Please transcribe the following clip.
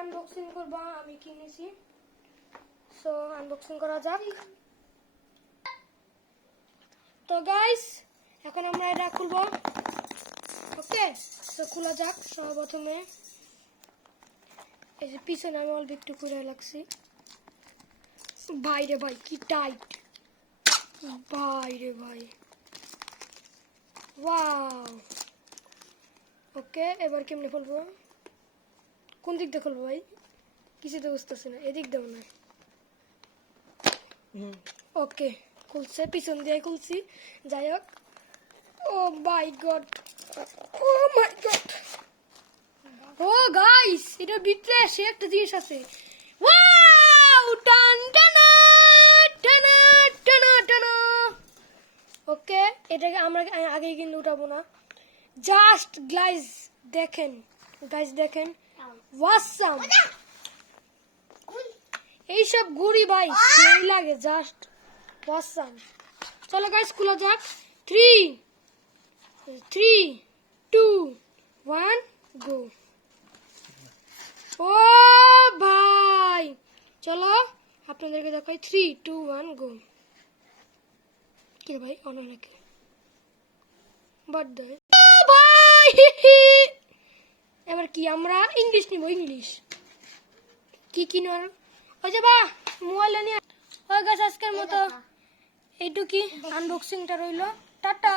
Unboxing করব আমি কিনেছি। সো আনবক্সিং করা যাক। তো গাইস এখন আমরা এটা খুলবো। ওকে, তো খোলা যাক। সর্বপ্রথমে এই যে পিছনে আমি অল্প একটু করে লাগছি। ভাই রে ভাই কি টাইট, ভাই রে ভাই, ওয়াও। ওকে, এবার কেমনে খুলবো? কোন দিক দিয়ে খুলবো ভাই? কিছুতে বুঝতেছি না, এদিক দেবো না। ওকে, খুলছে, পিছন দিয়ে খুলছি। যাই হোক, ও মাই গড, ও মাই গড, ও গাইস এটার ভিতরে সে একটা জিনিস আছে। ওয়াও, টান টানা টানা টানা টানা। ওকে, এটাকে আমরা আগে কিন্তু উঠাবো না। জাস্ট গাইস দেখেন, গাইস দেখেন, ওয়াসাম। এইসব ঘুরি ভাই সেই লাগে, জাস্ট ওয়াসাম। চলো গাইস খোলা যাক। 3 2 1 গো। ও ভাই চলো আপনাদেরকে দেখাই। 3 2 1 গো। কি ভাই অনেক নাকি বার্থডে ভাই। এবার কি আমরা ইংলিশ নিব, ইংলিশ কি কিনার। ওই যে বা মোবাইল নিয়ে। ওই গাছ আজকের মতো এইটুকি আনবক্সিংটা রইলো। টাটা।